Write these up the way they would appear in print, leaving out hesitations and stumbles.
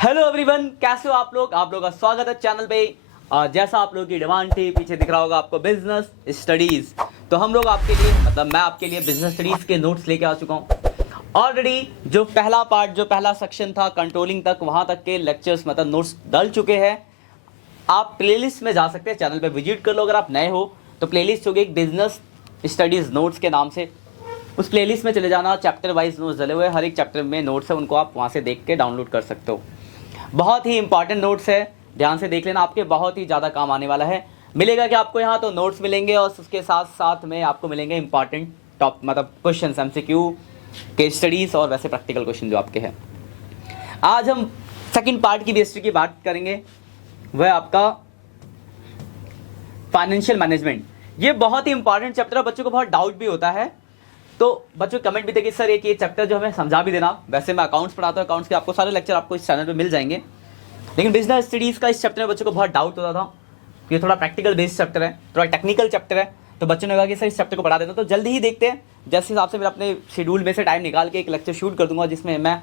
Hello everyone, कैसे हो आप लोग का स्वागत है चैनल पे। जैसा आप लोगों की डिमांड थी, पीछे दिख रहा होगा आपको बिजनेस स्टडीज। तो हम लोग आपके लिए मैं आपके लिए बिजनेस स्टडीज के नोट्स लेके आ चुका हूँ। ऑलरेडी जो पहला पार्ट, जो पहला सेक्शन था कंट्रोलिंग तक, वहां तक के लेक्चर्स नोट्स डल चुके हैं। आप प्लेलिस्ट में जा सकते हैं, चैनल पे विजिट कर लो। अगर आप नए हो तो प्लेलिस्ट होगी एक बिजनेस स्टडीज नोट्स के नाम से, उस प्लेलिस्ट में चले जाना। चैप्टर वाइज नोट्स डले हुए, हर एक चैप्टर में नोट्स है, उनको आप वहाँ से देख के डाउनलोड कर सकते हो। बहुत ही इंपॉर्टेंट नोट्स है, ध्यान से देख लेना, आपके बहुत ही ज़्यादा काम आने वाला है। मिलेगा कि आपको यहाँ तो नोट्स मिलेंगे और उसके साथ साथ में आपको मिलेंगे important top question, MCQ, case studies और वैसे प्रैक्टिकल क्वेश्चन जो आपके हैं। आज हम सेकंड पार्ट की बेसिक की बात करेंगे, वह आपका फाइनेंशियल मैनेजमेंट। ये बहुत ही इंपॉर्टेंट चैप्टर है, बच्चों को बहुत डाउट भी होता है, तो बच्चों कमेंट भी थे कि सर ये चैप्टर जो हमें समझा भी देना। वैसे मैं अकाउंट्स पढ़ाता हूँ, अकाउंट्स के आपको सारे लेक्चर आपको इस चैनल पे मिल जाएंगे, लेकिन बिजनेस स्टडीज़ का इस चैप्टर में बच्चों को बहुत डाउट होता था। ये थोड़ा प्रैक्टिकल बेस्ड चैप्टर है, थोड़ा टेक्निकल चैप्टर है, तो बच्चों ने कहा कि सर इस चैप्टर को पढ़ा देना। तो जल्दी ही देखते हैं, जैसे हिसाब से मैं अपने शेड्यूल में से टाइम निकाल के एक लेक्चर शूट कर दूंगा, जिसमें मैं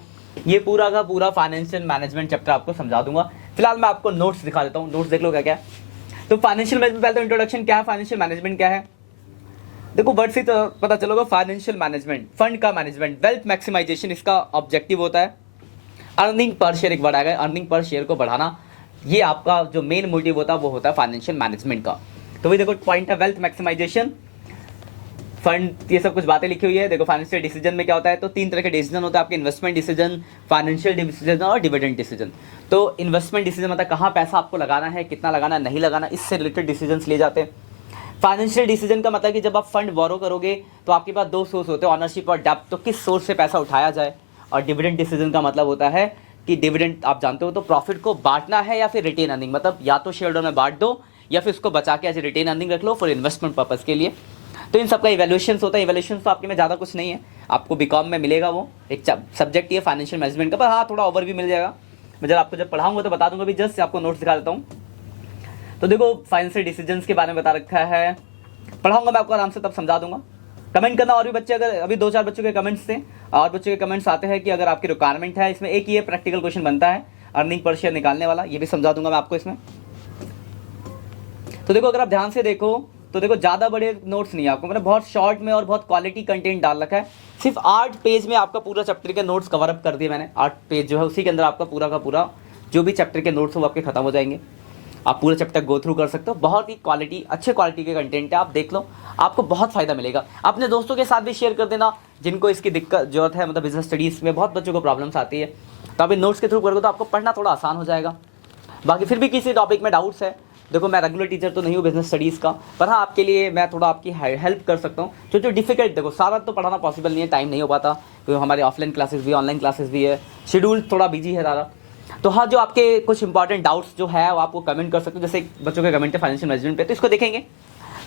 ये पूरा का पूरा फाइनेंशियल मैनेजमेंट चैप्टर आपको समझा दूंगा। फिलहाल मैं आपको नोट्स दिखा देता हूँ, नोट्स देख लो क्या क्या है। तो फाइनेंशियल मैनेजमेंट, पहले तो इंट्रोडक्शन क्या है, फाइनेंशियल मैनेजमेंट क्या है। देखो वर्ड से तो पता चलोगा, फाइनेंशियल मैनेजमेंट, फंड का मैनेजमेंट, वेल्थ मैक्सिमाइजेशन इसका ऑब्जेक्टिव होता है। अर्निंग पर शेयर एक वर्ड आएगा, अर्निंग पर शेयर को बढ़ाना, ये आपका जो मेन मोटिव होता है वो होता है फाइनेंशियल मैनेजमेंट का। तो वही देखो पॉइंट है, वेल्थ मैक्सिमाइजेशन, फंड, ये सब कुछ बातें लिखी हुई है। देखो फाइनेंशियल डिसीजन में क्या होता है, तो तीन तरह के डिसीजन होता है आपके, इन्वेस्टमेंट डिसीजन, फाइनेंशियल डिसीजन और डिविडेंड डिसीजन। तो इन्वेस्टमेंट डिसीजन मतलब कहाँ पैसा आपको लगाना है, कितना लगाना, नहीं लगाना, इससे रिलेटेड डिसीजन ले जाते हैं। फाइनेंशियल डिसीजन का मतलब कि जब आप फंड बोरो करोगे तो आपके पास दो सोर्स होते हैं, ऑनरशिप और डेप्थ, तो किस सोर्स से पैसा उठाया जाए। और डिविडेंड डिसीजन का मतलब होता है कि डिविडेंड आप जानते हो, तो प्रॉफिट को बांटना है या फिर रिटेन अर्निंग, मतलब या तो शेयर होल्डर में बांट दो या फिर उसको बचा के एज रिटेन अर्निंग रख लो फॉर इन्वेस्टमेंट पर्पज़ के लिए। तो इन सबका इवैल्यूएशन होता है। इवैल्यूएशन तो आपके में ज़्यादा कुछ नहीं है, आपको बीकॉम में मिलेगा, वो एक सब्जेक्ट ही है फाइनेंशियल मैनेजमेंट का, पर हाँ थोड़ा ओवर भी मिल जाएगा। मैं जब पढ़ाऊंगा तो बता दूंगा, भी जस्ट आपको नोट्स दिखा देता हूँ। तो देखो फाइनेंशियल डिसीजंस के बारे में बता रखा है, पढ़ाऊंगा मैं आपको आराम से, तब समझा दूंगा। कमेंट करना, और भी बच्चे, अगर अभी 2-4 बच्चों के कमेंट्स थे और बच्चों के कमेंट्स आते हैं कि अगर आपकी रिक्वायरमेंट है, इसमें एक ये प्रैक्टिकल क्वेश्चन बनता है अर्निंग पर शेयर निकालने वाला, ये भी समझा दूंगा मैं आपको इसमें। तो देखो अगर आप ध्यान से देखो तो देखो ज़्यादा बड़े नोट्स नहीं है आपको, मैंने बहुत शॉर्ट में और बहुत क्वालिटी कंटेंट डाल रखा है। सिर्फ 8 पेज में आपका पूरा चैप्टर के नोट्स कवर अप कर दिए मैंने। 8 पेज जो है उसी के अंदर आपका पूरा का पूरा जो भी चैप्टर के नोट्स हो वो आपके खत्म हो जाएंगे, आप पूरा चैप्टर गो थ्रू कर सकते हो। बहुत ही क्वालिटी, अच्छे क्वालिटी के कंटेंट है, आप देख लो, आपको बहुत फायदा मिलेगा। अपने दोस्तों के साथ भी शेयर कर देना जिनको इसकी दिक्कत जरूरत है, मतलब बिजनेस स्टडीज़ में बहुत बच्चों को प्रॉब्लम्स आती है, तो आप इन नोट्स के थ्रू करोगे तो आपको पढ़ना थोड़ा आसान हो जाएगा। बाकी फिर भी किसी टॉपिक में डाउट्स है, देखो मैं रेगुलर टीचर तो नहीं हूँ बिजनेस स्टडीज़ का, पर हाँ आपके लिए मैं थोड़ा आपकी हेल्प कर सकता हूँ। जो डिफिकल्ट, देखो सारा तो पढ़ाना पॉसिबल नहीं है, टाइम नहीं हो पाता, क्योंकि हमारे ऑफलाइन क्लासेस भी, ऑनलाइन क्लासेस भी है, शेड्यूल थोड़ा बिजी है ज़्यादा। तो हाँ, जो आपके कुछ इंपॉर्टेंट डाउट्स जो है वो आपको कमेंट कर सकते हो, जैसे बच्चों के कमेंट है फाइनेंशियल मैनेजमेंट पे, तो इसको देखेंगे।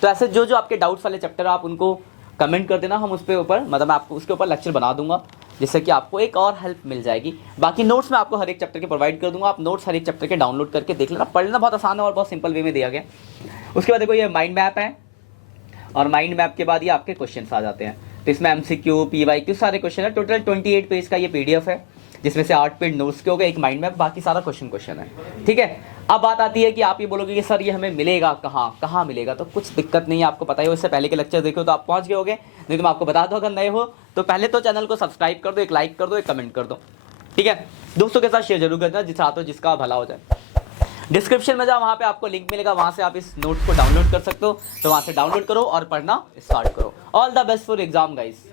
तो ऐसे जो आपके डाउट्स वाले चैप्टर आप उनको कमेंट कर देना, हम उस पे ऊपर मैं आपको उसके ऊपर लेक्चर बना दूंगा, जिससे कि आपको एक और हेल्प मिल जाएगी। बाकी नोट्स मैं आपको हर एक चैप्टर के प्रोवाइड कर दूंगा, आप नोट्स हर एक चैप्टर के डाउनलोड करके देख लेना, पढ़ना बहुत आसान है और बहुत सिंपल वे में दिया गया। उसके बाद देखो ये माइंड मैप है, और माइंड मैप के बाद ये आपके क्वेश्चन आ जाते हैं। तो इसमें MCQ, PYQ सारे क्वेश्चन है। टोटल 28 पेज का ये PDF है, जिसमें से 8 पेज नोट्स के हो गए, एक माइंड मैप, बाकी सारा क्वेश्चन है। ठीक है, अब बात आती है कि आप ये बोलोगे कि सर ये हमें मिलेगा कहाँ मिलेगा। तो कुछ दिक्कत नहीं है, आपको पता ही हो, इससे पहले के लेक्चर देखो तो आप पहुंच गए होगे, नहीं तो मैं आपको बता दूं, अगर नए हो तो पहले तो चैनल को सब्सक्राइब कर दो, एक लाइक कर दो, एक कमेंट कर दो, ठीक है। दोस्तों के साथ शेयर जरूर करना, जिसका भला हो जाए। डिस्क्रिप्शन में जाओ, वहाँ पे आपको लिंक मिलेगा, वहाँ से आप इस नोट्स को डाउनलोड कर सकते हो, तो वहाँ से डाउनलोड करो और पढ़ना स्टार्ट करो। All the best for exam guys.